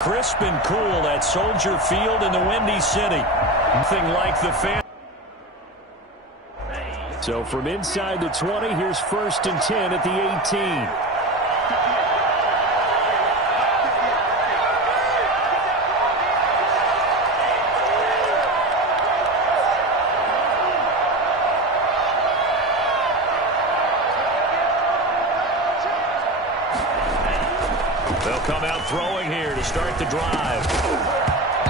Crisp and cool at Soldier Field in the Windy City. Nothing like the fan. So from inside the 20, here's 1st and 10 at the 18. They'll come out throwing here to start the drive.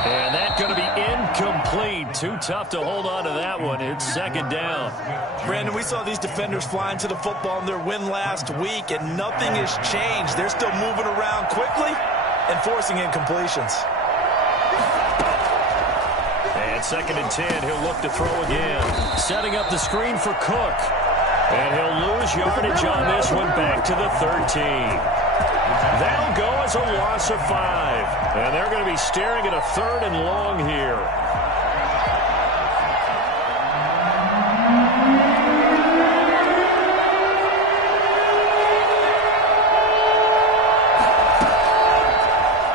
And that's going to be incomplete. Too tough to hold on to that one. It's 2nd down. Brandon, we saw these defenders flying to the football in their win last week, and nothing has changed. They're still moving around quickly and forcing incompletions. And 2nd and 10, he'll look to throw again. Setting up the screen for Cook. And he'll lose yardage on this one back to the 13. That'll go as a loss of 5. And they're going to be staring at a 3rd and long here.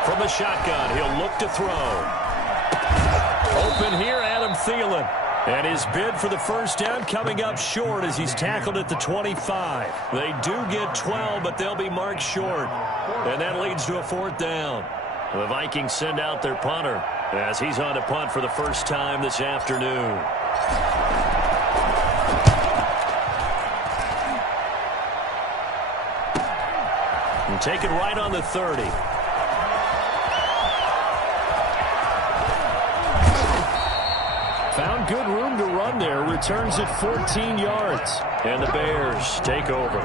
From the shotgun, he'll look to throw. Open here, Adam Thielen. And his bid for the 1st down coming up short as he's tackled at the 25. They do get 12, but they'll be marked short. And that leads to a 4th down. The Vikings send out their punter as he's on to punt for the first time this afternoon. And take it right on the 30. Found good room to run there. Returns at 14 yards. And the Bears take over.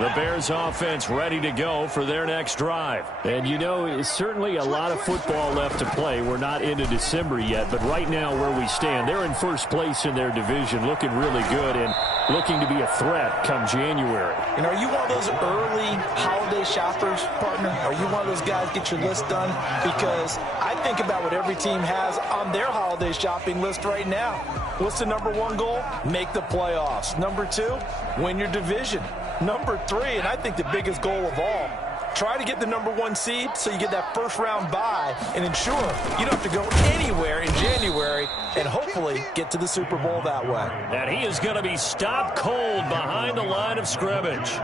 The Bears offense ready to go for their next drive. And you know, it's certainly a lot of football left to play. We're not into December yet, but right now where we stand, they're in 1st place in their division, looking really good and looking to be a threat come January. And are you one of those early holiday shoppers, partner? Are you one of those guys get your list done? Because I think about what every team has on their holiday shopping list right now. What's the #1 goal? Make the playoffs. #2, win your division. #3, and I think the biggest goal of all, try to get the #1 seed so you get that 1st round bye and ensure you don't have to go anywhere in January and hopefully get to the Super Bowl that way. And he is going to be stopped cold behind the line of scrimmage.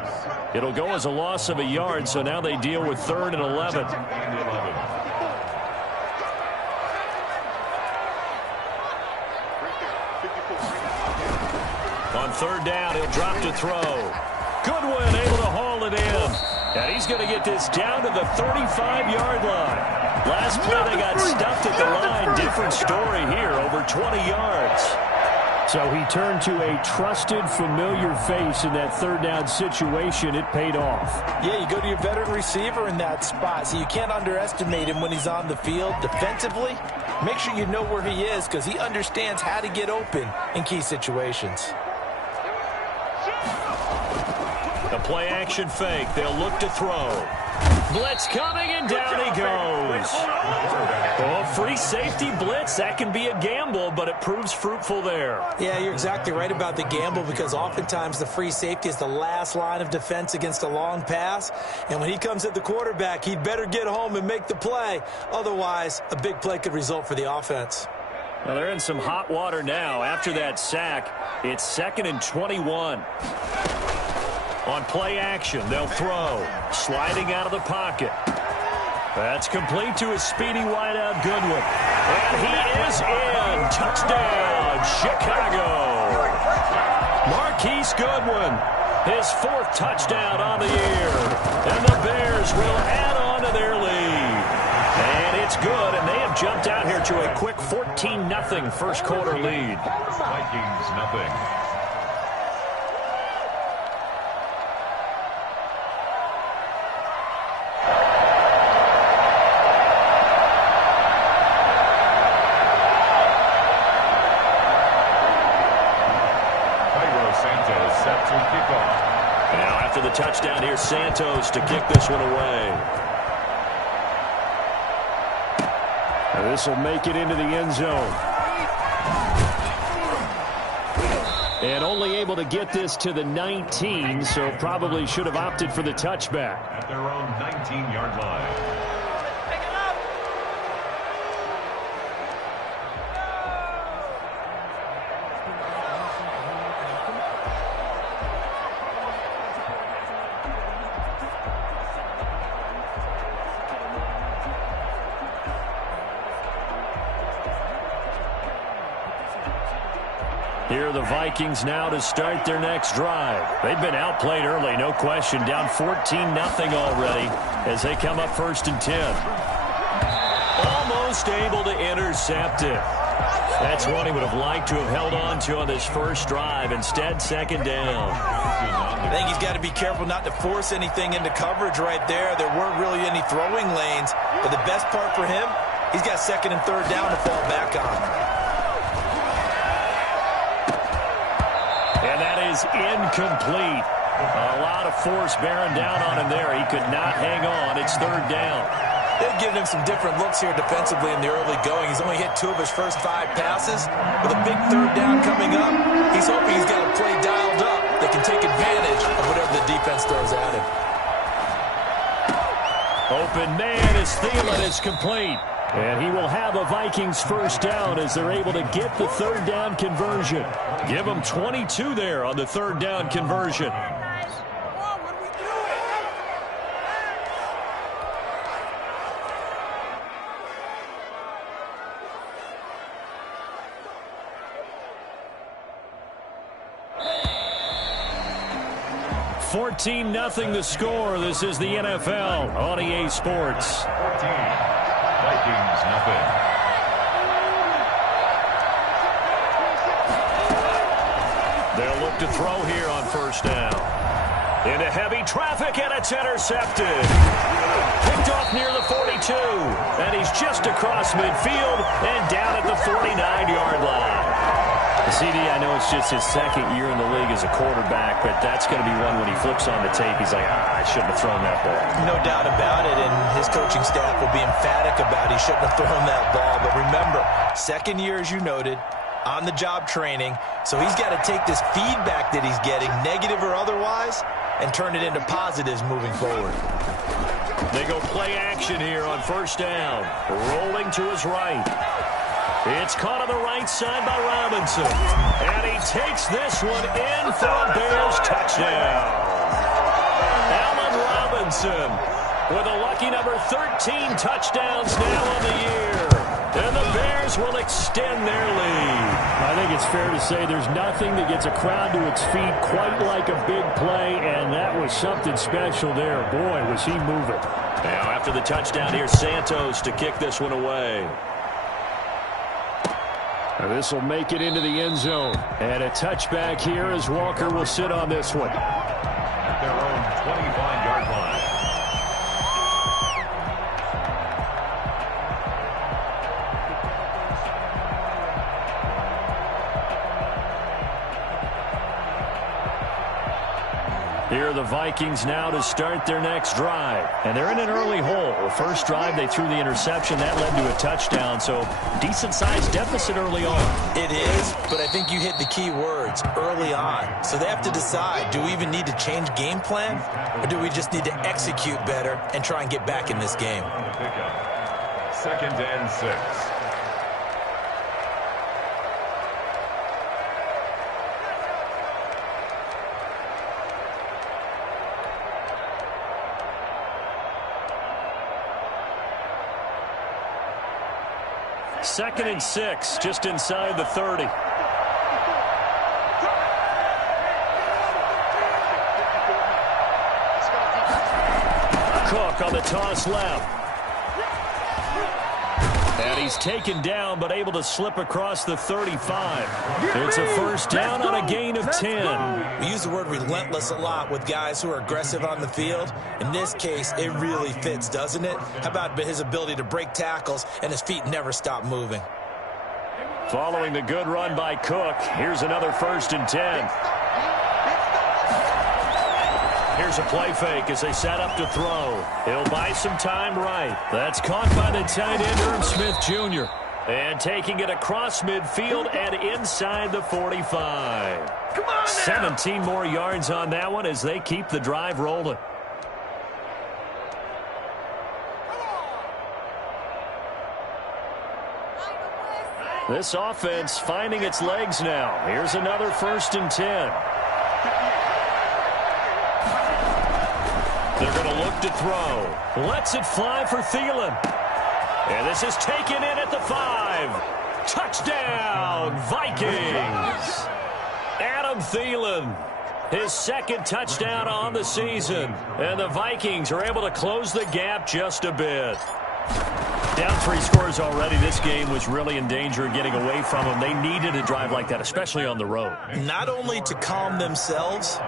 It'll go as a loss of a yard, so now they deal with 3rd and 11. On 3rd down, he'll drop to throw. Goodwin able to haul it in. And he's going to get this down to the 35-yard line. Last play they got stuffed at the line. Different story here, over 20 yards. So he turned to a trusted, familiar face in that 3rd down situation. It paid off. Yeah, you go to your veteran receiver in that spot, so you can't underestimate him when he's on the field. Defensively, make sure you know where he is because he understands how to get open in key situations. A play-action fake. They'll look to throw. Blitz coming, and down he goes. Oh, free safety blitz. That can be a gamble, but it proves fruitful there. Yeah, you're exactly right about the gamble because oftentimes the free safety is the last line of defense against a long pass. And when he comes at the quarterback, he'd better get home and make the play. Otherwise, a big play could result for the offense. Well, they're in some hot water now. After that sack, it's 2nd and 21. On play action, they'll throw. Sliding out of the pocket. That's complete to his speedy wideout Goodwin. And he is in. Touchdown, Chicago. Marquise Goodwin, his 4th touchdown on the year. And the Bears will add on to their lead. And it's good, and they have jumped out here to a quick 14-0 first quarter lead. Vikings nothing. Now after the touchdown, here's Santos to kick this one away. This will make it into the end zone. And only able to get this to the 19, so probably should have opted for the touchback. At their own 19-yard line. Here are the Vikings now to start their next drive. They've been outplayed early, no question. Down 14-0 already as they come up 1st and 10. Almost able to intercept it. That's one he would have liked to have held on to on this first drive. Instead, 2nd down. I think he's got to be careful not to force anything into coverage right there. There weren't really any throwing lanes. But the best part for him, he's got 2nd and 3rd down to fall back on. And that is incomplete. A lot of force bearing down on him there. He could not hang on. It's 3rd down. They've given him some different looks here defensively in the early going. He's only hit 2 of his first 5 passes. With a big 3rd down coming up, he's hoping he's got a play dialed up that can take advantage of whatever the defense throws at him. Open man is Thielen. It's complete. And he will have a Vikings 1st down as they're able to get the 3rd down conversion. Give them 22 there on the 3rd down conversion. (14-0) the score. This is the NFL on EA Sports. 14. Vikings, nothing. They'll look to throw here on 1st down. Into heavy traffic, and it's intercepted. Picked off near the 42. And he's just across midfield and down at the 49-yard line. CD, I know it's just his 2nd year in the league as a quarterback, but that's going to be one when he flips on the tape. He's like, I shouldn't have thrown that ball. No doubt about it, and his coaching staff will be emphatic about he shouldn't have thrown that ball. But remember, 2nd year, as you noted, on-the-job training, so he's got to take this feedback that he's getting, negative or otherwise, and turn it into positives moving forward. They go play action here on 1st down. Rolling to his right. It's caught on the right side by Robinson. And he takes this one in for a Bears touchdown. Allen Robinson with a lucky number 13 touchdowns now on the year. And the Bears will extend their lead. I think it's fair to say there's nothing that gets a crowd to its feet quite like a big play, and that was something special there. Boy, was he moving. Now after the touchdown, here's Santos to kick this one away. This will make it into the end zone. And a touchback here as Walker will sit on this one. At their own 25-yard line. Here are the Vikings now to start their next drive. And they're in an early hole. The first drive, they threw the interception. That led to a touchdown. So decent-sized deficit early on. It is, but I think you hit the key words, early on. So they have to decide, do we even need to change game plan? Or do we just need to execute better and try and get back in this game? 2nd and 6. Second and 6, just inside the 30. Cook on the toss left. And he's taken down, but able to slip across the 35. It's a 1st down on a gain of 10. We use the word relentless a lot with guys who are aggressive on the field. In this case, it really fits, doesn't it? How about his ability to break tackles and his feet never stop moving? Following the good run by Cook, here's another 1st and 10. Here's a play fake as they set up to throw. He'll buy some time right. That's caught by the tight end, Irv Smith Jr. And taking it across midfield and inside the 45. Come on now. 17 more yards on that one as they keep the drive rolling. This offense finding its legs now. Here's another 1st and 10. They're going to look to throw. Lets it fly for Thielen. And this is taken in at the 5. Touchdown, Vikings. Adam Thielen, his 2nd touchdown on the season. And the Vikings are able to close the gap just a bit. Down 3 scores already. This game was really in danger of getting away from them. They needed a drive like that, especially on the road. Not only to calm themselves,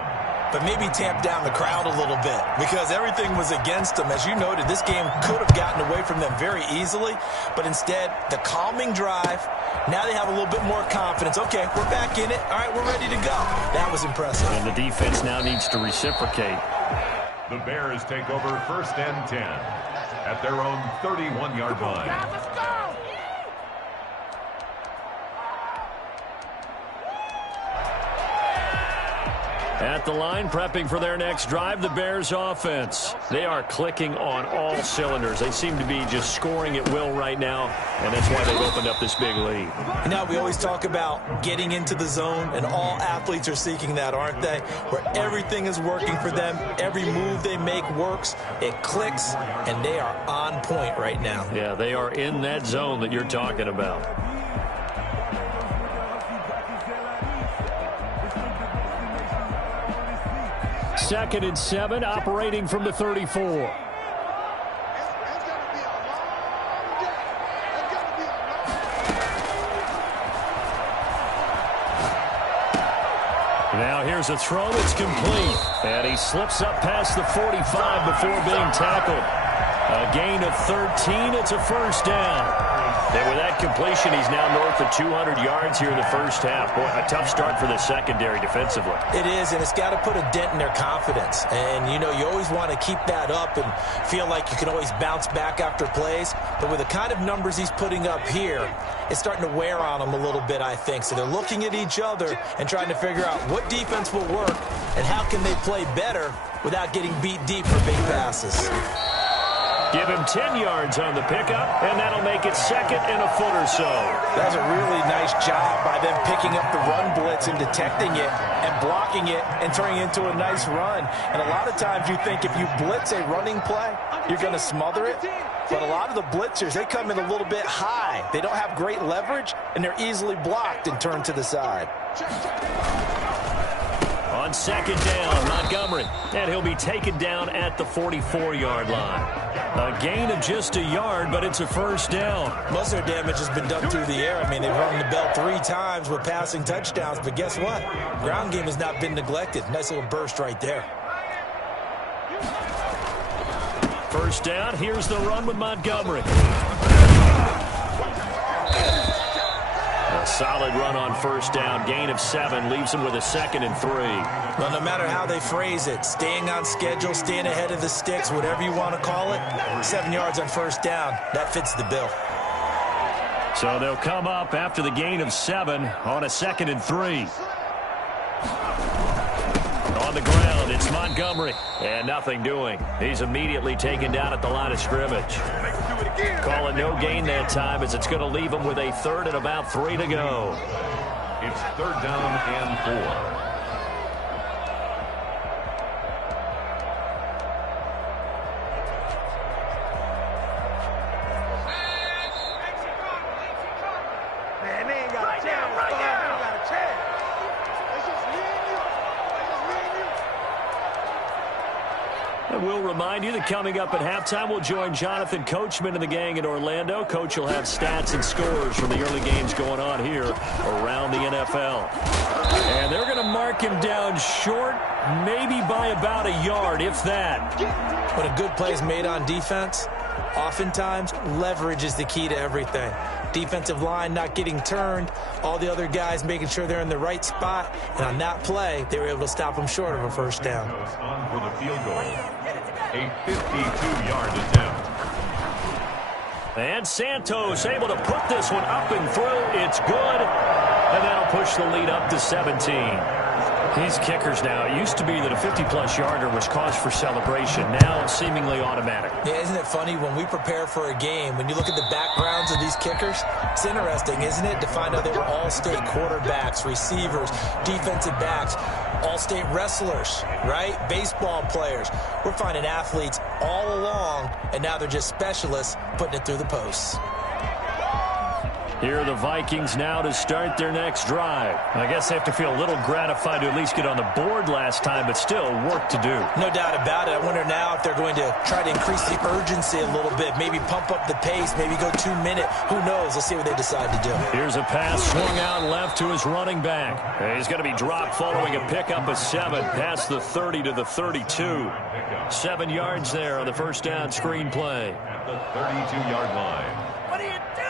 but maybe tamp down the crowd a little bit because everything was against them. As you noted, this game could have gotten away from them very easily, but instead, the calming drive, now they have a little bit more confidence. Okay, we're back in it. All right, we're ready to go. That was impressive. And the defense now needs to reciprocate. The Bears take over 1st and 10 at their own 31-yard line. Let's go. At the line, prepping for their next drive, the Bears offense. They are clicking on all cylinders. They seem to be just scoring at will right now, and that's why they've opened up this big lead. Now, we always talk about getting into the zone, and all athletes are seeking that, aren't they? Where everything is working for them. Every move they make works. It clicks, and they are on point right now. Yeah, they are in that zone that you're talking about. 2nd and 7, operating from the 34. Now here's a throw that's complete. And he slips up past the 45 before being tackled. A gain of 13. It's a 1st down. And with that completion, he's now north of 200 yards here in the 1st half. Boy, a tough start for the secondary defensively. It is, and it's got to put a dent in their confidence. And, you know, you always want to keep that up and feel like you can always bounce back after plays. But with the kind of numbers he's putting up here, it's starting to wear on them a little bit, I think. So they're looking at each other and trying to figure out what defense will work and how can they play better without getting beat deep for big passes. Give him 10 yards on the pickup, and that'll make it 2nd and a foot or so. That's a really nice job by them picking up the run blitz and detecting it and blocking it and turning it into a nice run. And a lot of times you think if you blitz a running play, you're going to smother it. But a lot of the blitzers, they come in a little bit high. They don't have great leverage, and they're easily blocked and turned to the side. On 2nd down, Montgomery. And he'll be taken down at the 44-yard line. A gain of just a yard, but it's a 1st down. Most of their damage has been done through the air. I mean, they've rung the bell 3 times with passing touchdowns. But guess what? Ground game has not been neglected. Nice little burst right there. 1st down. Here's the run with Montgomery. A solid run on 1st down. Gain of 7 leaves him with a 2nd and 3. Well, no matter how they phrase it, staying on schedule, staying ahead of the sticks, whatever you want to call it, 7 yards on 1st down, that fits the bill. So they'll come up after the gain of 7 on a 2nd and 3. On the ground, it's Montgomery. And nothing doing. He's immediately taken down at the line of scrimmage. Call it no gain that time as it's going to leave him with a 3rd and about 3 to go. It's 3rd down and 4. And we'll remind you that coming up at halftime, we'll join Jonathan Coachman and the gang in Orlando. Coach will have stats and scores from the early games going on here around the NFL. And they're going to mark him down short, maybe by about a yard, if that. When a good play is made on defense, Oftentimes, leverage is the key to everything. Defensive line not getting turned, all the other guys making sure they're in the right spot, and on that play, they were able to stop them short of a first down. On for the field goal, a 52-yard attempt. And Santos able to put this one up and through. It's good, and that'll push the lead up to 17. These kickers now, it used to be that a 50-plus yarder was cause for celebration. Now seemingly automatic. Yeah, isn't it funny when we prepare for a game, when you look at the backgrounds of these kickers, it's interesting, isn't it, to find out they were all-state quarterbacks, receivers, defensive backs, all-state wrestlers, right? Baseball players. We're finding athletes all along, and now they're just specialists putting it through the posts. Here are the Vikings now to start their next drive. I guess they have to feel a little gratified to at least get on the board last time, but still work to do. No doubt about it. I wonder now if they're going to try to increase the urgency a little bit, maybe pump up the pace, maybe go 2 minute. Who knows? Let's see what they decide to do. Here's a pass swung out left to his running back. He's going to be dropped following a pickup of 7 past the 30 to the 32. 7 yards there on the first down screen play. At the 32-yard line. What are you doing?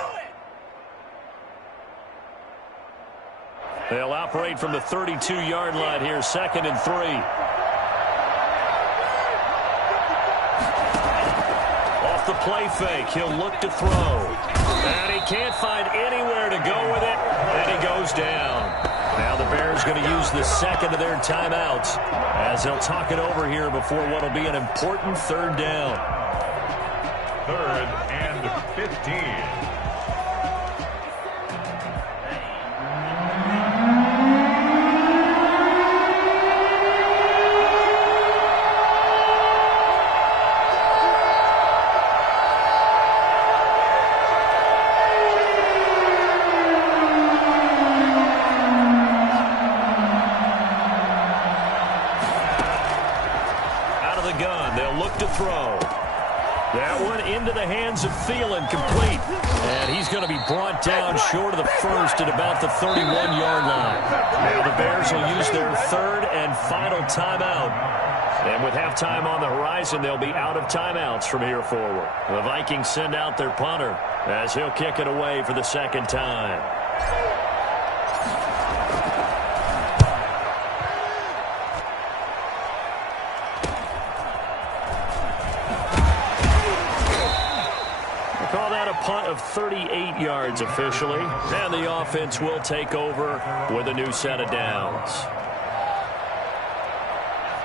They'll operate from the 32-yard line here, 2nd and 3. Off the play fake, he'll look to throw. And he can't find anywhere to go with it, and he goes down. Now the Bears going to use the second of their timeouts as they'll talk it over here before what will be an important 3rd down. 3rd and 15. That one into the hands of Thielen, complete. And he's going to be brought down short of the first at about the 31-yard line. Now the Bears will use their 3rd and final timeout. And with halftime on the horizon, they'll be out of timeouts from here forward. The Vikings send out their punter as he'll kick it away for the 2nd time. Punt of 38 yards officially, and the offense will take over with a new set of downs.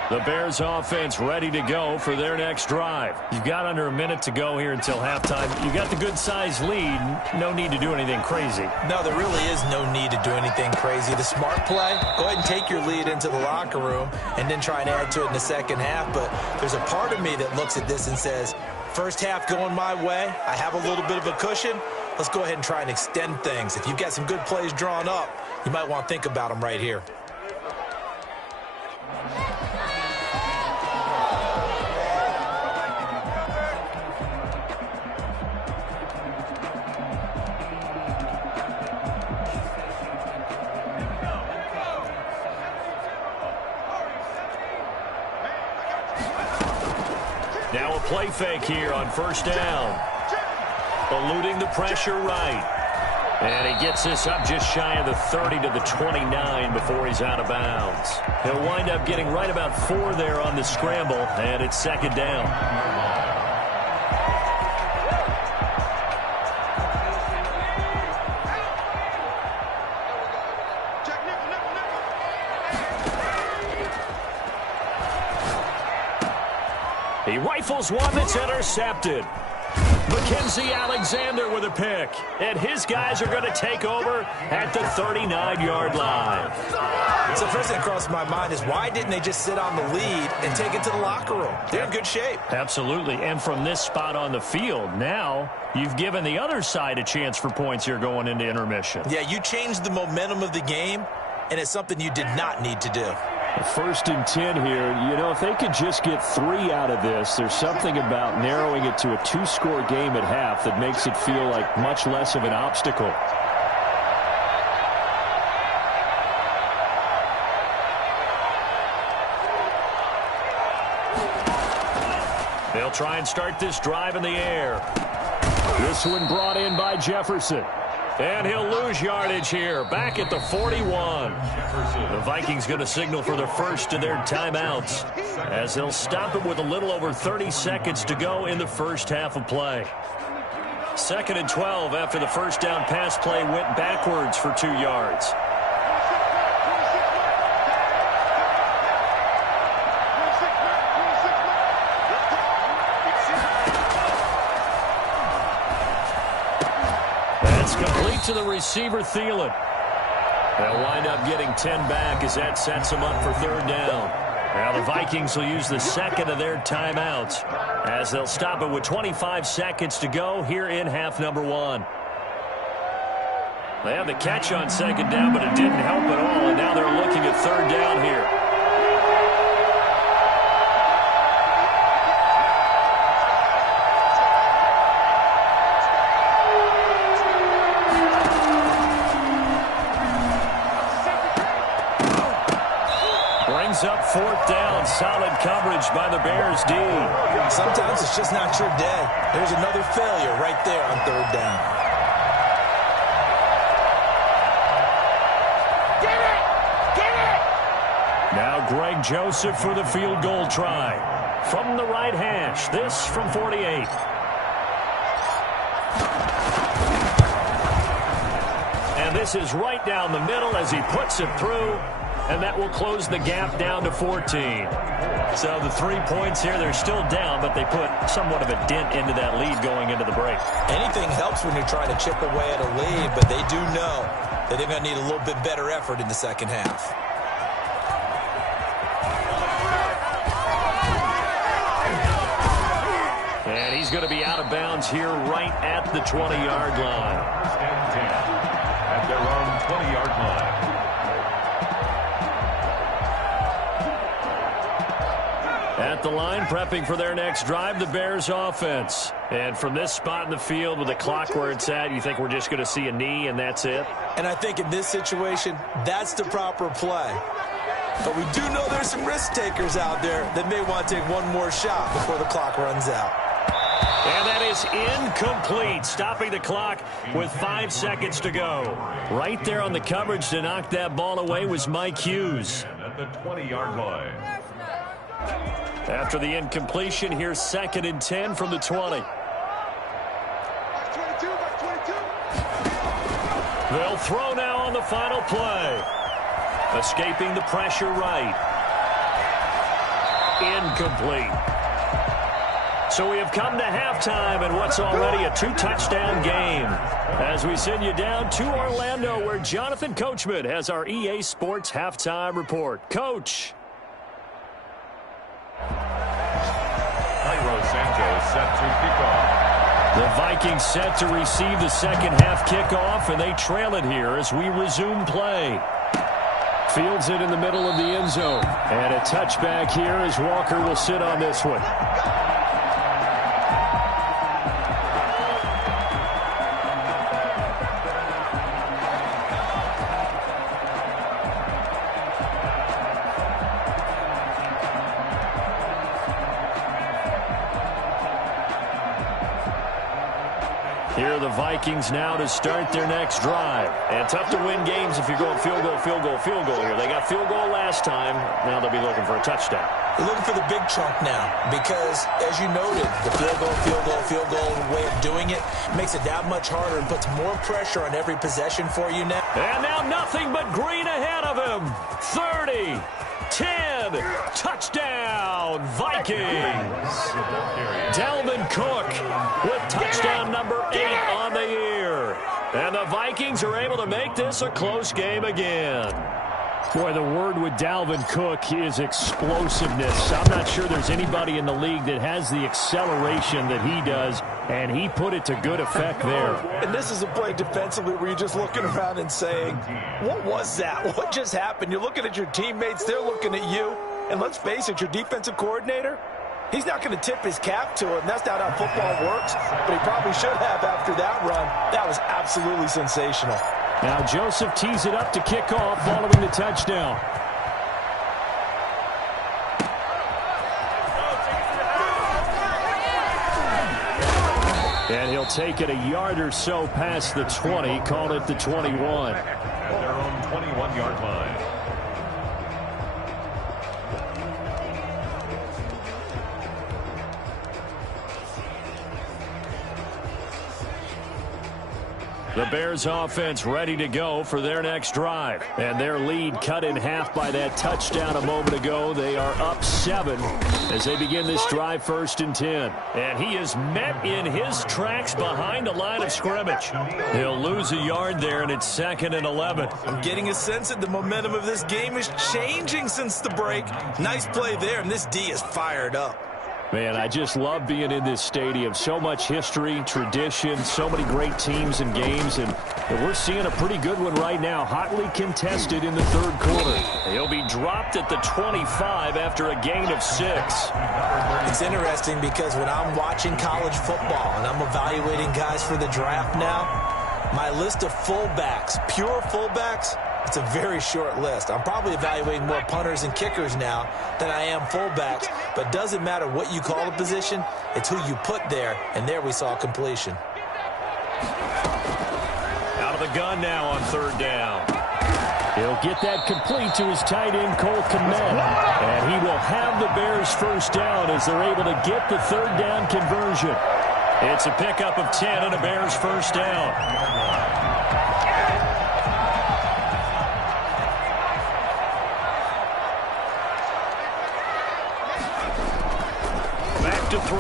The Bears offense ready to go for their next drive. You've got under a minute to go here until halftime. You've got the good-sized lead. No need to do anything crazy. No, there really is no need to do anything crazy. The smart play, go ahead and take your lead into the locker room and then try and add to it in the second half. But there's a part of me that looks at this and says, first half going my way, I have a little bit of a cushion. Let's go ahead and try and extend things. If you've got some good plays drawn up, you might want to think about them right here. Now a play fake here on first down. Eluding the pressure right. And he gets this up just shy of the 30 to the 29 before he's out of bounds. He'll wind up getting right about 4 there on the scramble, and it's 2nd down. He rifles one that's intercepted. Mackenzie Alexander with a pick. And his guys are going to take over at the 39-yard line. So first thing that crossed my mind is why didn't they just sit on the lead and take it to the locker room? They're in good shape. Absolutely. And from this spot on the field, now you've given the other side a chance for points here going into intermission. Yeah, you changed the momentum of the game, and it's something you did not need to do. 1st and 10 here. You know, if they could just get 3 out of this, there's something about narrowing it to a 2-score game at half that makes it feel like much less of an obstacle. They'll try and start this drive in the air. This one brought in by Jefferson. And he'll lose yardage here, back at the 41. The Vikings going to signal for the first of their timeouts, as they'll stop it with a little over 30 seconds to go in the first half of play. 2nd and 12 after the first down pass play went backwards for 2 yards. Complete to the receiver, Thielen. They'll wind up getting 10 back as that sets them up for 3rd down. Now the Vikings will use the second of their timeouts as they'll stop it with 25 seconds to go here in half number 1. They had the catch on 2nd down, but it didn't help at all, and now they're looking at 3rd down here. Up 4th down. Solid coverage by the Bears D. Sometimes it's just not your day. There's another failure right there on 3rd down. Get it! Now Greg Joseph for the field goal try. From the right hash. This from 48. And this is right down the middle as he puts it through. And that will close the gap down to 14. So the 3 points here, they're still down, but they put somewhat of a dent into that lead going into the break. Anything helps when you're trying to chip away at a lead, but they do know that they're going to need a little bit better effort in the second half. And he's going to be out of bounds here right at the 20-yard line. 1st and 10 at their own 20-yard line. At the line, prepping for their next drive, the Bears offense. And from this spot in the field with the clock where it's at, you think we're just going to see a knee and that's it? And I think in this situation, that's the proper play. But we do know there's some risk takers out there that may want to take one more shot before the clock runs out. And that is incomplete, stopping the clock with 5 seconds to go. Right there on the coverage to knock that ball away was Mike Hughes. At the 20-yard line. After the incompletion, here's 2nd and 10 from the 20. They'll throw now on the final play. Escaping the pressure right. Incomplete. So we have come to halftime in what's already a 2-touchdown game. As we send you down to Orlando, where Jonathan Coachman has our EA Sports halftime report. Coach. Set to kick off. The Vikings set to receive the second half kickoff, and they trail it here as we resume play. Fields it in the middle of the end zone. And a touchback here as Walker will sit on this one. Here are the Vikings now to start their next drive. And tough to win games if you're going field goal, field goal, field goal here. They got field goal last time. Now they'll be looking for a touchdown. They're looking for the big chunk now because, as you noted, the field goal way of doing it makes it that much harder and puts more pressure on every possession for you now. And now nothing but green ahead of him. 30, 10, touchdown, Vikings. Dalvin Cook with touchdown number 8 on the year. And the Vikings are able to make this a close game again. Boy, the word with Dalvin Cook is explosiveness. I'm not sure there's anybody in the league that has the acceleration that he does, and he put it to good effect there. And this is a play defensively where you're just looking around and saying, what was that? What just happened? You're looking at your teammates, they're looking at you, and let's face it, your defensive coordinator, he's not going to tip his cap to him. That's not how football works, but he probably should have after that run. That was absolutely sensational. Now Joseph tees it up to kick off following the touchdown. And he'll take it a yard or so past the 20, call it the 21. At their own 21-yard line. The Bears offense ready to go for their next drive. And their lead cut in half by that touchdown a moment ago. They are up 7 as they begin this drive 1st and 10. And he is met in his tracks behind the line of scrimmage. He'll lose a yard there, and it's 2nd and 11. I'm getting a sense that the momentum of this game is changing since the break. Nice play there, and this D is fired up. Man, I just love being in this stadium. So much history, tradition, so many great teams and games, and we're seeing a pretty good one right now, hotly contested in the 3rd quarter. He'll be dropped at the 25 after a gain of 6. It's interesting because when I'm watching college football and I'm evaluating guys for the draft now, my list of fullbacks, pure fullbacks, it's a very short list. I'm probably evaluating more punters and kickers now than I am fullbacks, but doesn't matter what you call the position, it's who you put there, and there we saw completion. Out of the gun now on 3rd down. He'll get that complete to his tight end, Cole Kmet, and he will have the Bears 1st down as they're able to get the 3rd down conversion. It's a pickup of 10 and a Bears 1st down. To throw.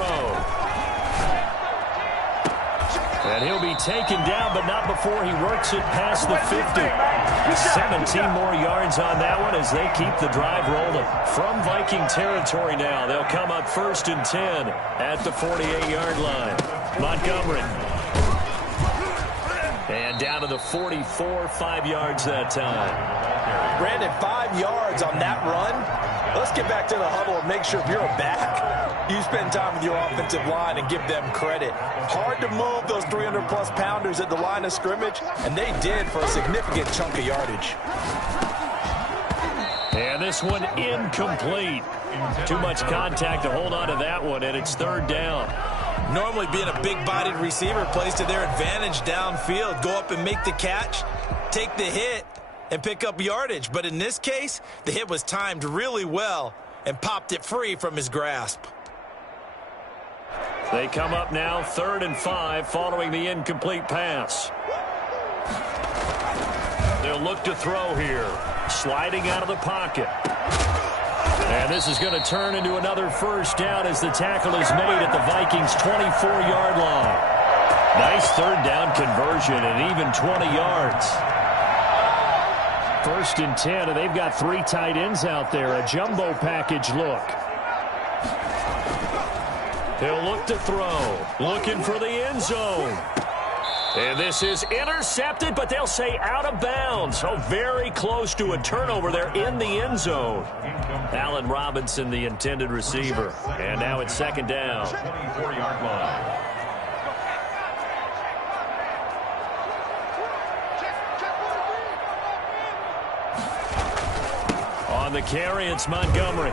And he'll be taken down, but not before he works it past the 50. 17 more yards on that one as they keep the drive rolling. From Viking territory now, they'll come up 1st and 10 at the 48-yard line. Montgomery. And down to the 44, 5 yards that time. Brandon, 5 yards on that run. Let's get back to the huddle and make sure if you're a back, you spend time with your offensive line and give them credit. Hard to move those 300-plus pounders at the line of scrimmage, and they did for a significant chunk of yardage. And this one incomplete. Too much contact to hold on to that one, and it's 3rd down. Normally being a big-bodied receiver plays to their advantage downfield. Go up and make the catch, take the hit, and pick up yardage. But in this case, the hit was timed really well and popped it free from his grasp. They come up now 3rd and 5 following the incomplete pass. They'll look to throw here. Sliding out of the pocket. And this is going to turn into another 1st down as the tackle is made at the Vikings' 24-yard line. Nice 3rd down conversion and even 20 yards. 1st and 10, and they've got 3 tight ends out there. A jumbo package look. He'll look to throw. Looking for the end zone. And this is intercepted, but they'll say out of bounds. So very close to a turnover there in the end zone. Allen Robinson, the intended receiver. And now it's 2nd down. 24-yard line. On the carry, it's Montgomery.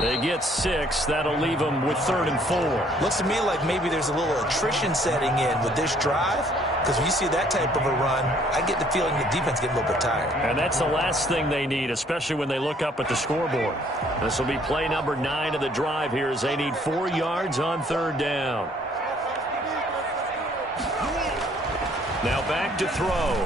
They get 6. That'll leave them with 3rd and 4. Looks to me like maybe there's a little attrition setting in with this drive, because when you see that type of a run, I get the feeling the defense getting a little bit tired. And that's the last thing they need, especially when they look up at the scoreboard. This will be play number 9 of the drive here as they need 4 yards on 3rd down. Now back to throw.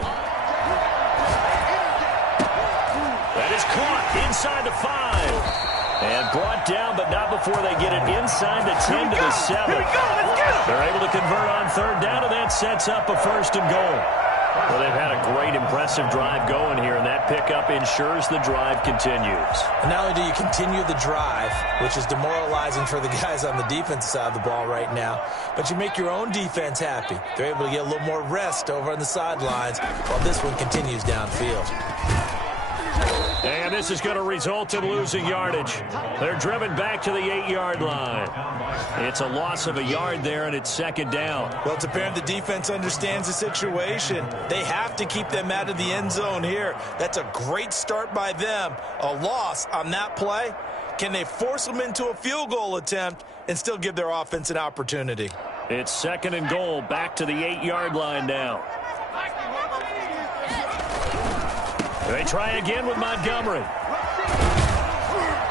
That is caught inside the 5. And brought down, but not before they get it inside the 10 to the 7. They're able to convert on 3rd down, and that sets up a 1st and goal. Well, they've had a great, impressive drive going here, and that pickup ensures the drive continues. And not only do you continue the drive, which is demoralizing for the guys on the defensive side of the ball right now, but you make your own defense happy. They're able to get a little more rest over on the sidelines while this one continues downfield. And this is going to result in losing yardage. They're driven back to the 8-yard line. It's a loss of a yard there, and it's 2nd down. Well, it's apparent the defense understands the situation. They have to keep them out of the end zone here. That's a great start by them. A loss on that play. Can they force them into a field goal attempt and still give their offense an opportunity? It's 2nd and goal, back to the 8-yard line now. They try again with Montgomery.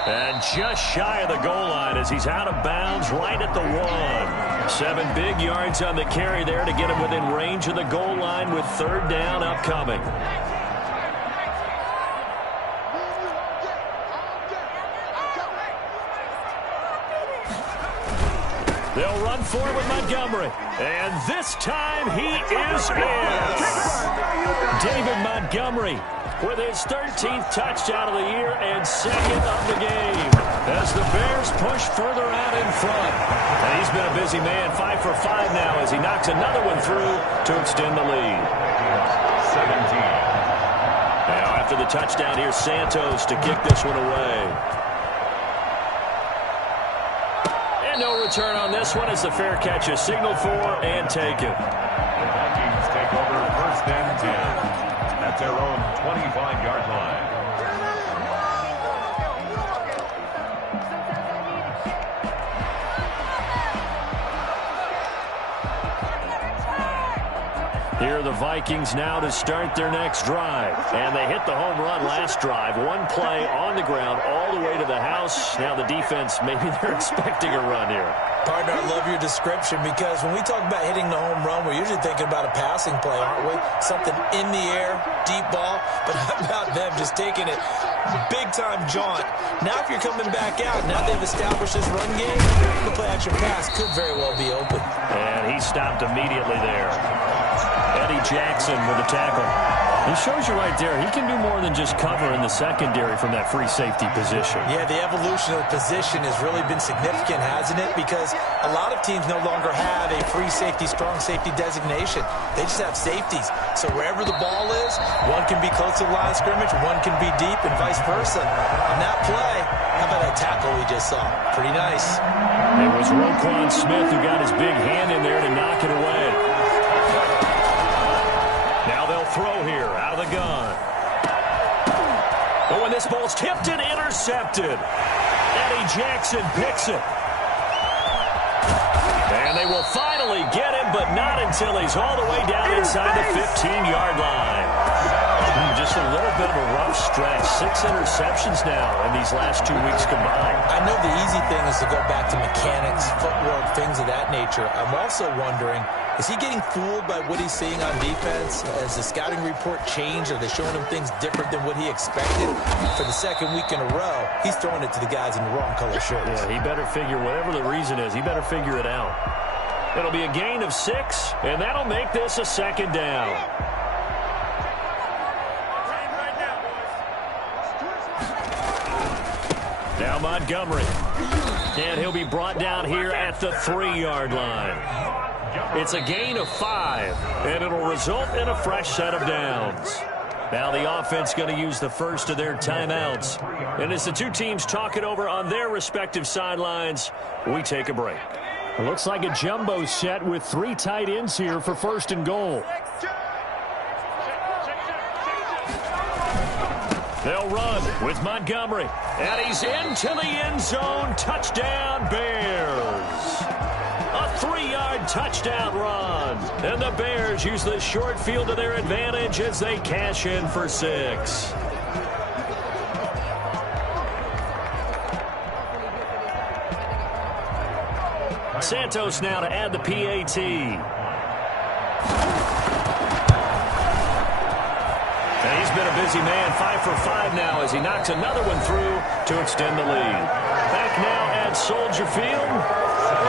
And just shy of the goal line as he's out of bounds right at the 1. 7 big yards on the carry there to get him within range of the goal line with 3rd down upcoming. They'll run for it with Montgomery. And this time he is in. David Montgomery with his 13th touchdown of the year and 2nd of the game as the Bears push further out in front. And he's been a busy man, 5 for 5 now as he knocks another one through to extend the lead. 17. Now after the touchdown, here's Santos to kick this one away. And no return on this one as the fair catch is signaled for and taken. The Vikings take over 1st and 10. At their own 25-yard line. Here are the Vikings now to start their next drive. And they hit the home run last drive. One play on the ground all the way to the house. Now the defense, maybe they're expecting a run here. Partner, I love your description because when we talk about hitting the home run, we're usually thinking about a passing play, aren't we? Something in the air, deep ball. But how about them just taking it big-time jaunt? Now if you're coming back out, now they've established this run game, the play-action pass could very well be open. And he stopped immediately there. Eddie Jackson with the tackle. He shows you right there, he can do more than just cover in the secondary from that free safety position. Yeah, the evolution of the position has really been significant, hasn't it? Because a lot of teams no longer have a free safety, strong safety designation. They just have safeties. So wherever the ball is, one can be close to the line of scrimmage, one can be deep, and vice versa. On that play, how about that tackle we just saw? Pretty nice. It was Roquan Smith who got his big hand in there to knock it away. Now they'll throw here out of the gun. Oh, and this ball's tipped and intercepted. Eddie Jackson picks it. And they will finally get him, but not until he's all the way down inside the 15-yard line. Just a little bit of a rough stretch. 6 interceptions now in these last 2 weeks combined. I know the easy thing is to go back to mechanics, footwork, things of that nature. I'm also wondering, is he getting fooled by what he's seeing on defense? Has the scouting report changed? Are they showing him things different than what he expected? For the 2nd week in a row, he's throwing it to the guys in the wrong color shirts. Yeah, he better figure, whatever the reason is, he better figure it out. It'll be a gain of 6, and that'll make this a 2nd down. Now Montgomery. And he'll be brought down here at the 3-yard line. It's a gain of 5, and it'll result in a fresh set of downs. Now the offense going to use the first of their timeouts. And as the two teams talk it over on their respective sidelines, we take a break. It looks like a jumbo set with 3 tight ends here for 1st and goal. They'll run with Montgomery. And he's into the end zone. Touchdown, Bears. A 3-yard touchdown run. And the Bears use the short field to their advantage as they cash in for 6. Santos now to add the PAT. And he's been a busy man, 5 for 5 now as he knocks another one through to extend the lead. Back now at Soldier Field,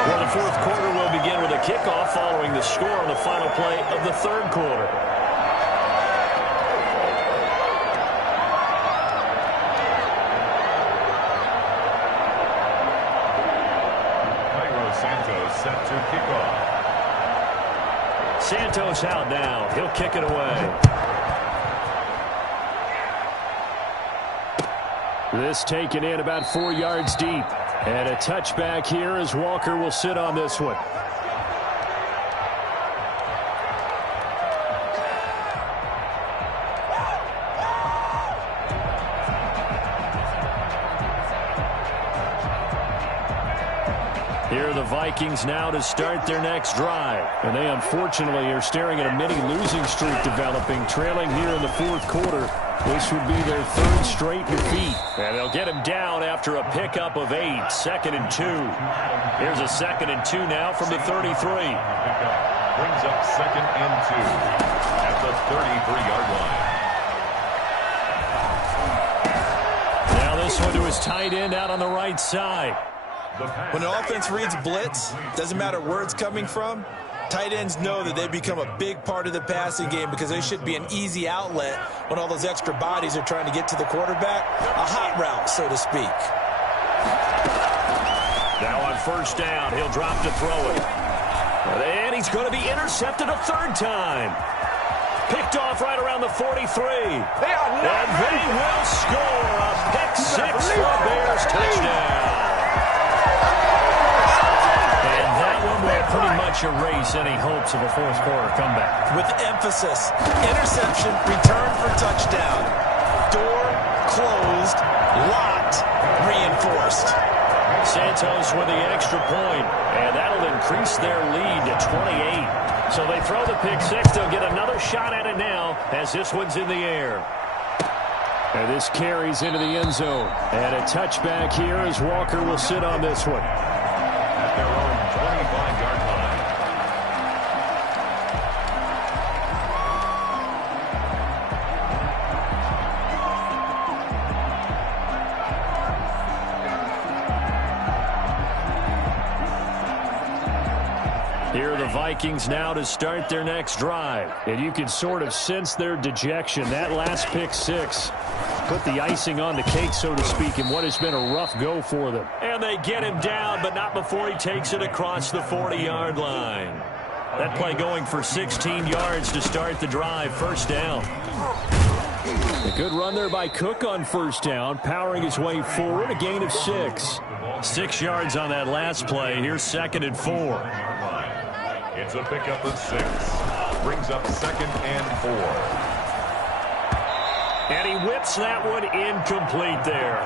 where the 4th quarter will begin with a kickoff following the score on the final play of the 3rd quarter. Santos set to kick off. Santos out now. He'll kick it away. This taken in about 4 yards deep. And a touchback here as Walker will sit on this one. Here are the Vikings now to start their next drive. And they unfortunately are staring at a mini losing streak developing, trailing here in the fourth quarter. This would be their third straight defeat. And they'll get him down after a pickup of 8. 2nd and 2. Here's a 2nd and 2 now from the 33. Brings up 2nd and 2 at the 33-yard line. Now this one to his tight end out on the right side. When an offense reads blitz, doesn't matter where it's coming from, tight ends know that they become a big part of the passing game because they should be an easy outlet when all those extra bodies are trying to get to the quarterback. A hot route, so to speak. Now on first down, he'll drop to throw it. And he's going to be intercepted a third time. Picked off right around the 43. And they will score a pick six for a Bears touchdown. And that one will pretty much erase any hopes of a fourth quarter comeback. With emphasis, interception, return for touchdown. Door closed, locked, reinforced. Santos with the extra point, and that'll increase their lead to 28. So they throw the pick six. They'll get another shot at it now as this one's in the air. And this carries into the end zone. And a touchback here as Walker will sit on this one. At their own 25-yard line. Here are the Vikings now to start their next drive. And you can sort of sense their dejection. That last pick six put the icing on the cake, so to speak, in what has been a rough go for them. And they get him down, but not before he takes it across the 40-yard line. That play going for 16 yards to start the drive. First down. A good run there by Cook on first down, powering his way forward, a gain of 6. 6 yards on that last play. Here's 2nd and 4. It's a pickup of 6. Brings up 2nd and 4. And he whips that one incomplete there.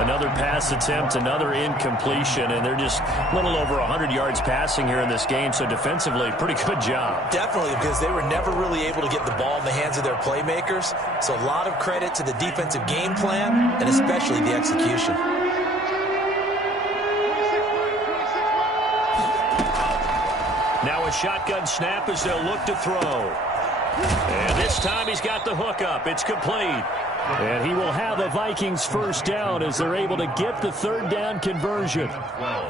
Another pass attempt, another incompletion, and they're just a little over 100 yards passing here in this game, so defensively, pretty good job. Definitely, because they were never really able to get the ball in the hands of their playmakers, so a lot of credit to the defensive game plan, and especially the execution. Now a shotgun snap as they'll look to throw. And this time he's got the hook up. It's complete. And he will have a Vikings first down as they're able to get the third down conversion.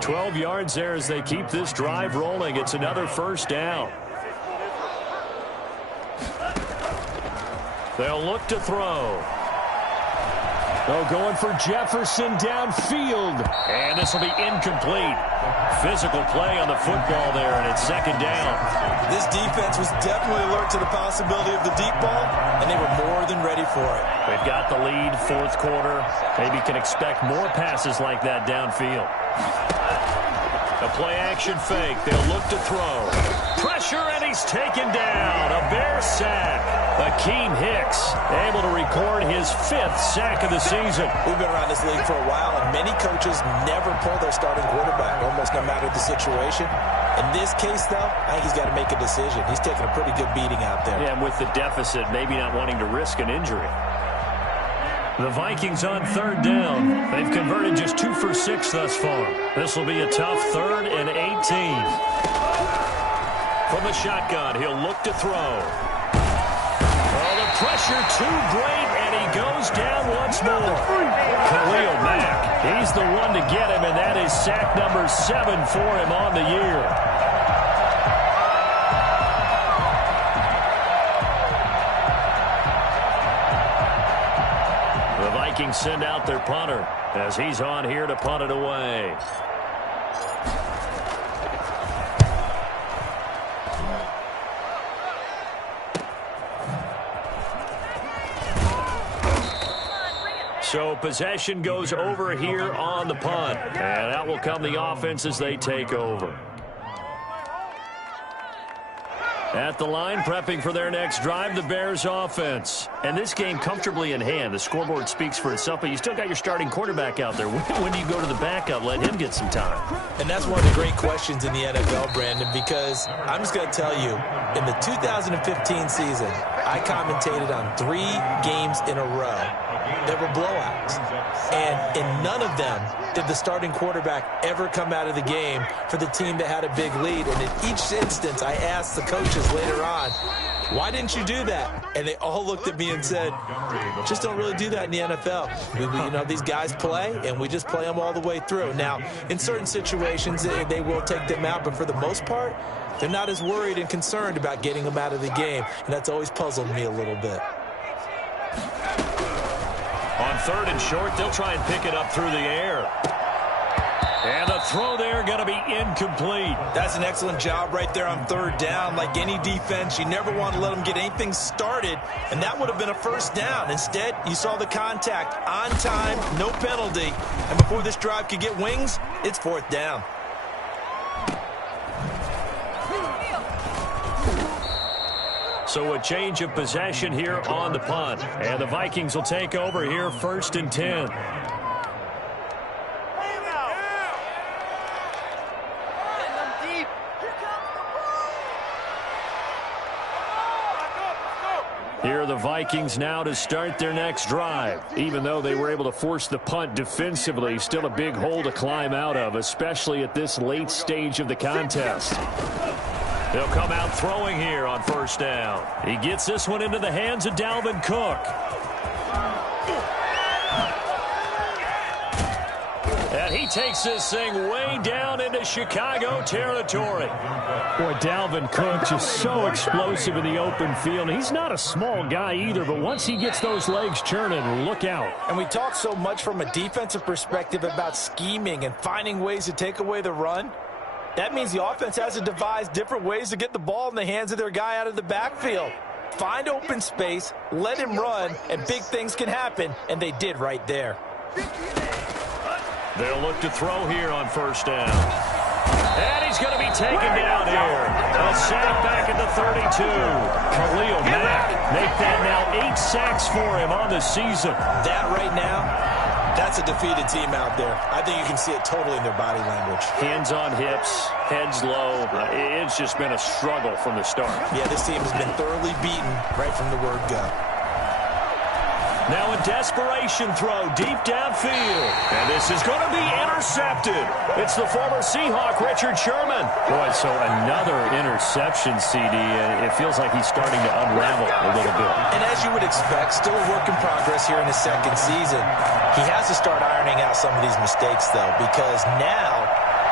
12 yards there as they keep this drive rolling. It's another first down. They'll look to throw. Oh, going for Jefferson downfield. And this will be incomplete. Physical play on the football there, and it's 2nd down. This defense was definitely alert to the possibility of the deep ball, and they were more than ready for it. They've got the lead, fourth quarter. Maybe can expect more passes like that downfield. A play-action fake. They'll look to throw. Pressure, and he's taken down. A Bear sack. Akeem Hicks able to record his 5th sack of the season. We've been around this league for a while, and many coaches never pull their starting quarterback, almost no matter the situation. In this case, though, I think he's got to make a decision. He's taking a pretty good beating out there. Yeah, and with the deficit, maybe not wanting to risk an injury. The Vikings on third down. They've converted just 2 for 6 thus far. This will be a tough 3rd and 18. From the shotgun, he'll look to throw. Oh, the pressure too great, and he goes down once more. Khalil Mack, he's the one to get him, and that is sack number 7 for him on the year. Vikings send out their punter as he's on here to punt it away. So possession goes over here on the punt, and that will come the offense as they take over. At the line, prepping for their next drive, the Bears offense. And this game comfortably in hand. The scoreboard speaks for itself, but you still got your starting quarterback out there. When do you go to the backup, let him get some time? And that's one of the great questions in the NFL, Brandon, because I'm just going to tell you, in the 2015 season, I commentated on 3 games in a row that were blowouts. And in none of them did the starting quarterback ever come out of the game for the team that had a big lead. And in each instance, I asked the coaches later on, why didn't you do that? And they all looked at me and said, just don't really do that in the NFL. These guys play, and we just play them all the way through. Now, in certain situations, they will take them out, but for the most part, they're not as worried and concerned about getting them out of the game. And that's always puzzled me a little bit. On 3rd and short, they'll try and pick it up through the air. And the throw there going to be incomplete. That's an excellent job right there on 3rd down. Like any defense, you never want to let them get anything started, and that would have been a 1st down. Instead, you saw the contact on time, no penalty. And before this drive could get wings, it's 4th down. So a change of possession here on the punt. And the Vikings will take over here 1st and 10. Here are the Vikings now to start their next drive. Even though they were able to force the punt defensively, still a big hole to climb out of, especially at this late stage of the contest. They'll come out throwing here on 1st down. He gets this one into the hands of Dalvin Cook. And he takes this thing way down into Chicago territory. Boy, Dalvin Cook just so explosive in the open field. He's not a small guy either, but once he gets those legs churning, look out. And we talk so much from a defensive perspective about scheming and finding ways to take away the run. That means the offense has to devise different ways to get the ball in the hands of their guy out of the backfield. Find open space, let him run, and big things can happen, and they did right there. They'll look to throw here on 1st down. And he's going to be taken down here. A sack back at the 32. Khalil Mack make that now 8 sacks for him on the season. That right now, that's a defeated team out there. I think you can see it totally in their body language. Hands on hips, heads low. It's just been a struggle from the start. Yeah, this team has been thoroughly beaten right from the word go. Now a desperation throw deep downfield. And this is going to be intercepted. It's the former Seahawk, Richard Sherman. Boy, so another interception, CD. It feels like he's starting to unravel a little bit. And as you would expect, still a work in progress here in his 2nd season. He has to start ironing out some of these mistakes, though, because now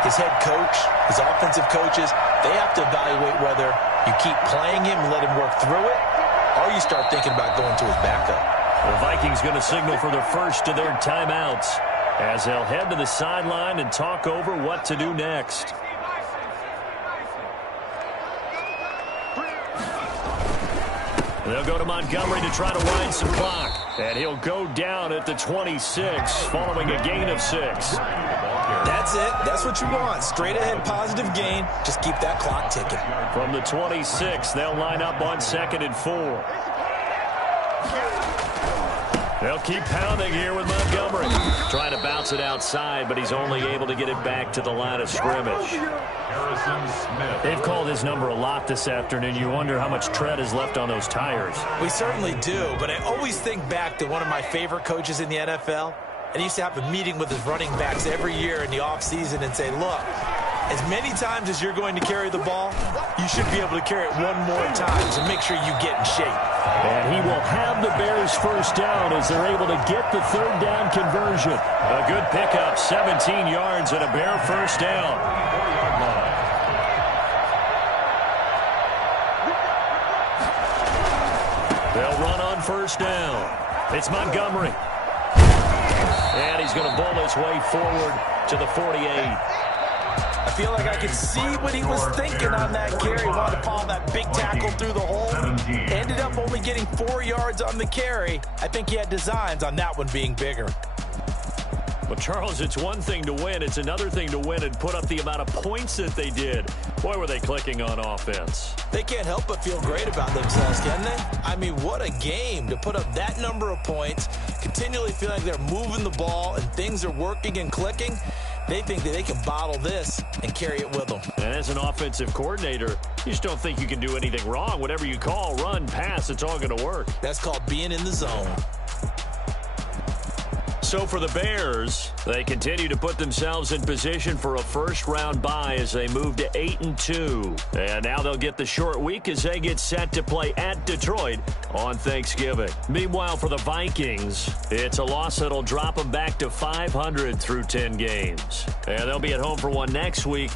his head coach, his offensive coaches, they have to evaluate whether you keep playing him and let him work through it, or you start thinking about going to his backup. The Vikings going to signal for the first of their timeouts as they'll head to the sideline and talk over what to do next. They'll go to Montgomery to try to wind some clock. And he'll go down at the 26 following a gain of 6. That's it. That's what you want. Straight ahead positive gain. Just keep that clock ticking. From the 26, they'll line up on 2nd and 4. They'll keep pounding here with Montgomery. Trying to bounce it outside, but he's only able to get it back to the line of scrimmage. They've called his number a lot this afternoon. You wonder how much tread is left on those tires. We certainly do, but I always think back to one of my favorite coaches in the NFL. And he used to have a meeting with his running backs every year in the offseason and say, look, as many times as you're going to carry the ball, you should be able to carry it one more time, so make sure you get in shape. And he will have the Bears 1st down as they're able to get the 3rd down conversion. A good pickup, 17 yards and a Bear 1st down. They'll run on 1st down. It's Montgomery. And he's going to bowl his way forward to the 48. I feel like I could see what he was thinking on that carry. Wanted to follow that big tackle through the hole. Ended up only getting 4 yards on the carry. I think he had designs on that one being bigger. Well, Charles, it's one thing to win. It's another thing to win and put up the amount of points that they did. Boy, were they clicking on offense. They can't help but feel great about themselves, can they? I mean, what a game to put up that number of points, continually feeling like they're moving the ball and things are working and clicking. They think that they can bottle this and carry it with them. And as an offensive coordinator, you just don't think you can do anything wrong. Whatever you call, run, pass, it's all going to work. That's called being in the zone. So for the Bears, they continue to put themselves in position for a first-round bye as they move to 8-2. And now they'll get the short week as they get set to play at Detroit on Thanksgiving. Meanwhile, for the Vikings, it's a loss that'll drop them back to 500 through 10 games. And they'll be at home for one next week.